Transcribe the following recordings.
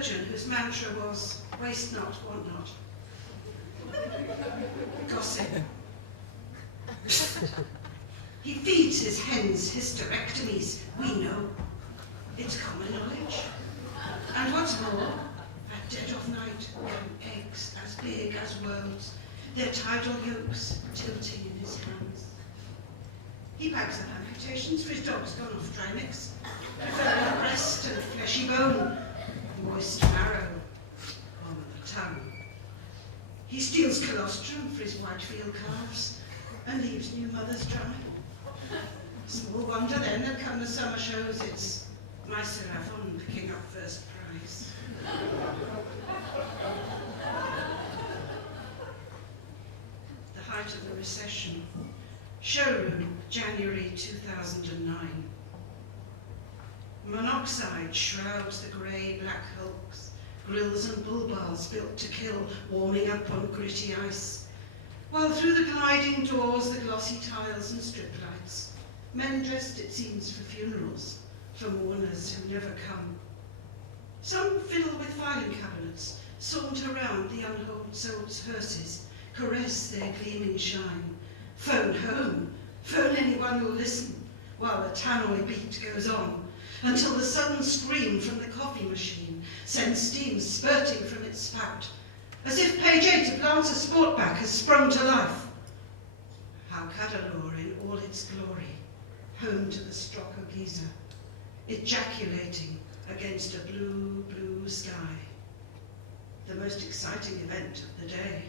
theologian whose mantra was, waste not, want not. Gossip. He feeds his hens hysterectomies, we know. It's common knowledge. And what's more, at dead of night, young eggs as big as worlds, their tidal yolks tilting in his hands. He bags up amputations for his dogs gone off dry mix, preferring breast and fleshy bone, moist marrow on the tongue. He steals colostrum for his Whitefield calves and leaves new mothers dry. Small wonder then that come the summer shows, it's my Sir Avon picking up first prize. The height of the recession. Showroom, January 2009. Monoxide shrouds the grey-black hulks, grills and bull bars built to kill, warming up on gritty ice, while through the gliding doors the glossy tiles and strip lights, men dressed, it seems, for funerals, for mourners who never come. Some fiddle with filing cabinets, saunter round the unsold hearses, caress their gleaming shine, phone home, phone anyone who'll listen, while the tannoy beat goes on, until the sudden scream from the coffee machine sends steam spurting from its spout, as if page 8 of Lance's Sportback has sprung to life. How Cadalore in all its glory, home to the Strocco Giza, ejaculating against a blue, blue sky. The most exciting event of the day.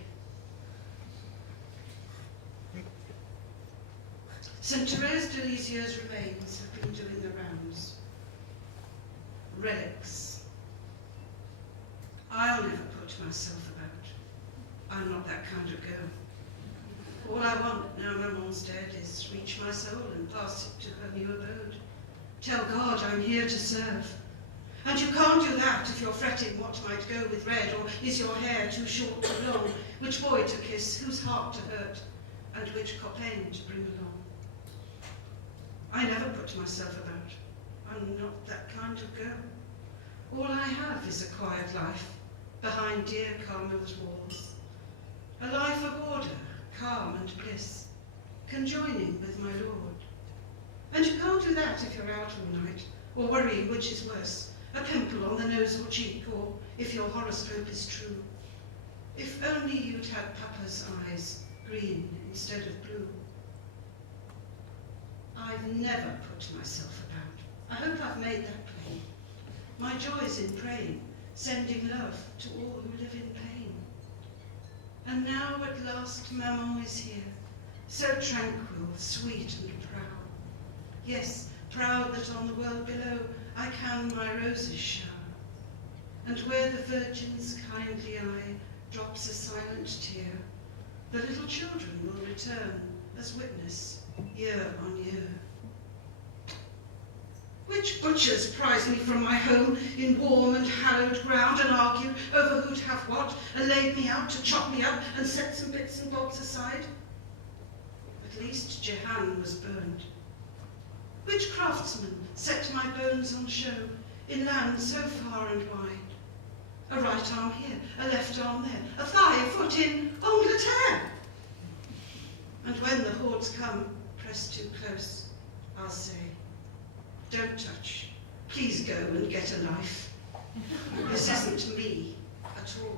St. Therese de Lisieux's remains have been doing the rounds. Relics. I'll never put myself about. I'm not that kind of girl. All I want now Maman's dead is reach my soul and pass it to her new abode. Tell God I'm here to serve. And you can't do that if you're fretting what might go with red, or is your hair too short, too long, which boy to kiss, whose heart to hurt, and which copain to bring along. I never put myself about. I'm not that kind of girl. All I have is a quiet life behind dear Carmel's walls. A life of order, calm and bliss, conjoining with my Lord. And you can't do that if you're out all night, or worrying which is worse, a pimple on the nose or cheek, or if your horoscope is true. If only you'd had Papa's eyes, green instead of blue. I've never put myself about. I hope I've made that plain. My joy's in praying, sending love to all who live in pain. And now at last Maman is here, so tranquil, sweet and proud. Yes, proud that on the world below I can my roses shower. And where the Virgin's kindly eye drops a silent tear, the little children will return as witness year on year. Which butchers prize me from my home in warm and hallowed ground, and argue over who'd have what, and laid me out to chop me up and set some bits and bobs aside? At least Jehan was burned. Which craftsman set my bones on show in lands so far and wide? A right arm here, a left arm there, a thigh, a foot in Angleterre. And when the hordes come, pressed too close, I'll say, don't touch, please go and get a life. This isn't me at all.